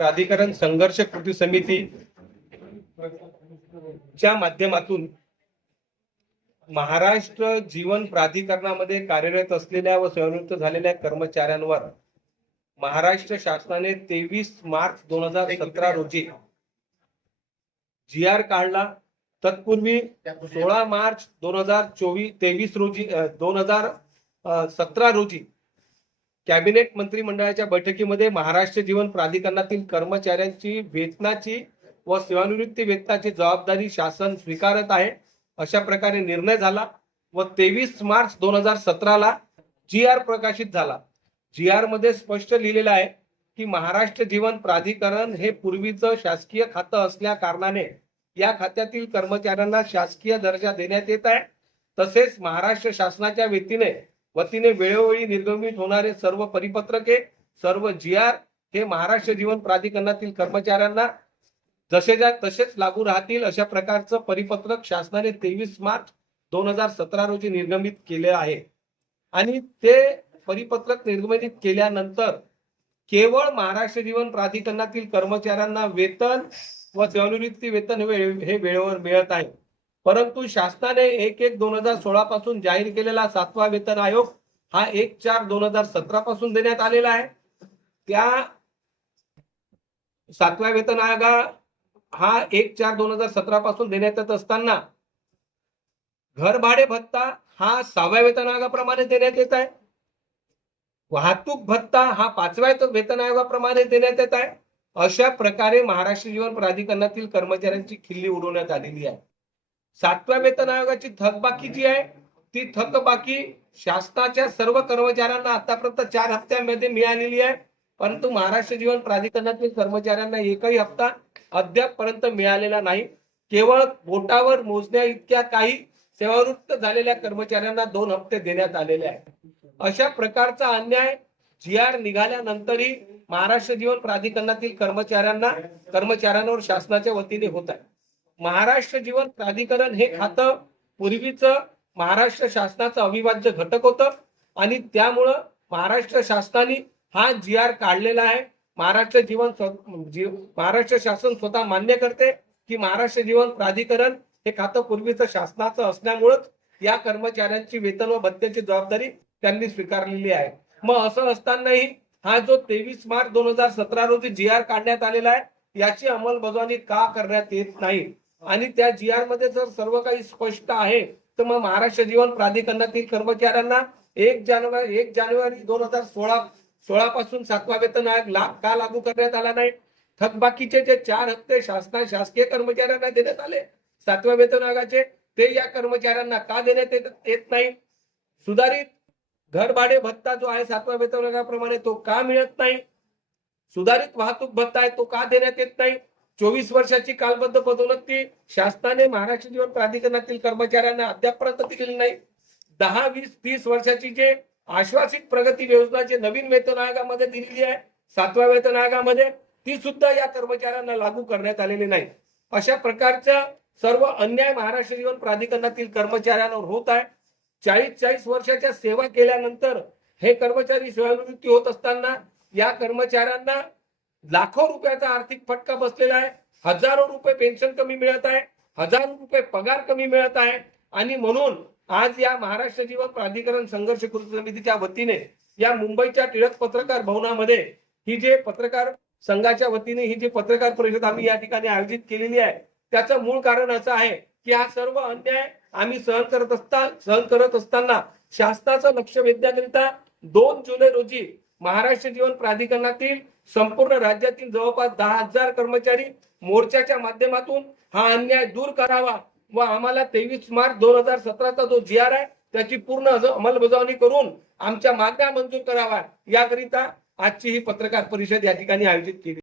प्राधिकरण संघर्ष कृती समिती च्या माध्यमातून महाराष्ट्र जीवन प्राधिकरणामध्ये कार्यरत असलेल्या व सेवानिवृत्त झालेल्या कर्मचाऱ्यांवर महाराष्ट्र शासनाने तेवीस मार्च दोन हजार सतरा रोजी जी आर काढला. तत्पूर्वी सोळा मार्च दोन हजार चोवीस तेवीस रोजी दोन हजार सतरा रोजी कॅबिनेट मंत्रिमंडळाच्या बैठकीमध्ये महाराष्ट्र जीवन प्राधिकरणातील कर्मचाऱ्यांची वेतनाची व सेवानिवृत्ती वेतनाची जबाबदारी शासन स्वीकारत आहे. अशा प्रकारे निर्णय झाला व तेवीस मार्च दोन हजार सतराला जी आर प्रकाशित झाला. जी आरमध्ये स्पष्ट लिहिलेलं आहे की महाराष्ट्र जीवन प्राधिकरण हे पूर्वीचं शासकीय खातं असल्या कारणाने या खात्यातील कर्मचाऱ्यांना शासकीय दर्जा देण्यात येत आहे. तसेच महाराष्ट्र शासनाच्या वतीने वतीने वेळोवेळी निर्गमित होणारे सर्व परिपत्रके सर्व जी आर हे महाराष्ट्र जीवन प्राधिकरणातील कर्मचाऱ्यांना जसेच्या तसेच लागू राहतील अशा प्रकारचं परिपत्रक शासनाने तेवीस मार्च दोन हजार सतरा रोजी निर्गमित केले आहे. आणि ते परिपत्रक निर्गमित केल्यानंतर केवळ महाराष्ट्र जीवन प्राधिकरणातील कर्मचाऱ्यांना वेतन व सेवानिवृत्ती वेतन हे हे वेळेवर मिळत आहे. परंतु शासनाने एक एक दोन हजार सोळा पासून जाहीर केलेला सातवा वेतन आयोग हा एक चार दोन हजार सतरा पासून देण्यात आलेला आहे. त्या सातव्या वेतन आयोगा हा एक चार दोन हजार सतरा पासून देण्यात येत असताना घर भाडे भत्ता हा सहाव्या वेतन आयोगाप्रमाणे देण्यात येत आहे. वाहतूक भत्ता हा पाचव्या वेतन आयोगाप्रमाणे देण्यात येत आहे. अशा प्रकारे महाराष्ट्र जीवन प्राधिकरणातील कर्मचाऱ्यांची खिल्ली उडवण्यात आलेली आहे. सातव्या वेतन आयोगाची थकबाकी जी आहे ती थकबाकी शासनाच्या सर्व कर्मचाऱ्यांना आतापर्यंत चार हप्त्यामध्ये मिळालेली आहे. परंतु महाराष्ट्र जीवन प्राधिकरणातील कर्मचाऱ्यांना एकही हप्ता अद्यापपर्यंत मिळालेला नाही. केवळ बोटावर मोजण्या इतक्या काही सेवानिवृत्त झालेल्या कर्मचाऱ्यांना दोन हप्ते देण्यात आलेले आहेत. अशा प्रकारचा अन्याय जी आर निघाल्यानंतरही महाराष्ट्र जीवन प्राधिकरणातील कर्मचाऱ्यांना कर्मचाऱ्यांवर शासनाच्या वतीने होत आहे. महाराष्ट्र जीवन प्राधिकरण हे खातं पूर्वीच महाराष्ट्र शासनाचं अविभाज्य घटक होतं. आणि त्यामुळं महाराष्ट्र शासनाने हा जी आर काढलेला आहे. महाराष्ट्र जीवन महाराष्ट्र शासन स्वतः मान्य करते की महाराष्ट्र जीवन प्राधिकरण हे खातं पूर्वीचं शासनाचं असल्यामुळंच या कर्मचाऱ्यांची वेतन व भत्त्याची जबाबदारी त्यांनी स्वीकारलेली आहे. मग असं असतानाही हा जो तेवीस मार्च दोन हजार सतरा रोजी जी आर काढण्यात आलेला आहे याची अंमलबजावणी का करण्यात येत नाही? आणि त्या जी आरमध्ये जर सर्व काही स्पष्ट आहे तर मग महाराष्ट्र जीवन प्राधिकरणातील कर्मचाऱ्यांना एक जानेवारी एक जानेवारी दोन हजार सोळा सोळा पासून सातवा वेतन आयोग ला का लागू करण्यात आला नाही? थकबाकीचे जे चार हप्ते शासना शासकीय कर्मचाऱ्यांना देण्यात आले. सातव्या वेतन आयोगाचे ते या कर्मचाऱ्यांना का देण्यात येत येत नाही? सुधारित घर भाडे भत्ता जो आहे सातव्या वेतन आयोगाप्रमाणे तो का मिळत नाही? सुधारित वाहतूक भत्ता आहे तो का देण्यात येत नाही? चोवीस वर्षाची कालबद्ध पदोन्नती शासनाने महाराष्ट्र जीवन प्राधिकरणातील कर्मचाऱ्यांना अद्यापपर्यंत दिलेली नाही. दहा वीस तीस वर्षाची जे आश्वासित प्रगती योजना जे नवीन वेतन आयोगामध्ये दिलेली आहे सातव्या वेतन आयोगामध्ये ती सुद्धा या कर्मचाऱ्यांना लागू करण्यात आलेली नाही. अशा प्रकारचा सर्व अन्याय महाराष्ट्र जीवन प्राधिकरणातील कर्मचाऱ्यांवर होत आहे. चाळीस चाळीस वर्षाच्या सेवा केल्यानंतर हे कर्मचारी सेवानिवृत्ती होत असताना या कर्मचाऱ्यांना लाखो रुपयाचा आर्थिक फटका बसलेला आहे. हजारो रुपये पेन्शन कमी मिळत आहे. हजारो रुपये पगार कमी मिळत आहे. आणि म्हणून आज या महाराष्ट्र जीवन प्राधिकरण संघर्ष कृती समितीच्या वतीने या मुंबईच्या टिळक पत्रकार भवनामध्ये ही जे पत्रकार संघाच्या वतीने ही जी पत्रकार परिषद आम्ही या ठिकाणी आयोजित केलेली आहे त्याचं मूळ कारण असं आहे की हा सर्व अन्याय आम्ही सहन करत असता सहन करत असताना शासनाचं लक्ष वेधण्याकरिता दोन जुलै रोजी महाराष्ट्र जीवन प्राधिकरणातील संपूर्ण राज्यातील जवळपास दहा हजार कर्मचारी मोर्चाच्या माध्यमातून हा अन्याय दूर करावा व आम्हाला तेवीस मार्च दोन हजार सतराचा जो जी आर आहे त्याची पूर्ण अंमलबजावणी करून आमच्या मागण्या मंजूर कराव्या याकरिता आजची ही पत्रकार परिषद या ठिकाणी आयोजित केली.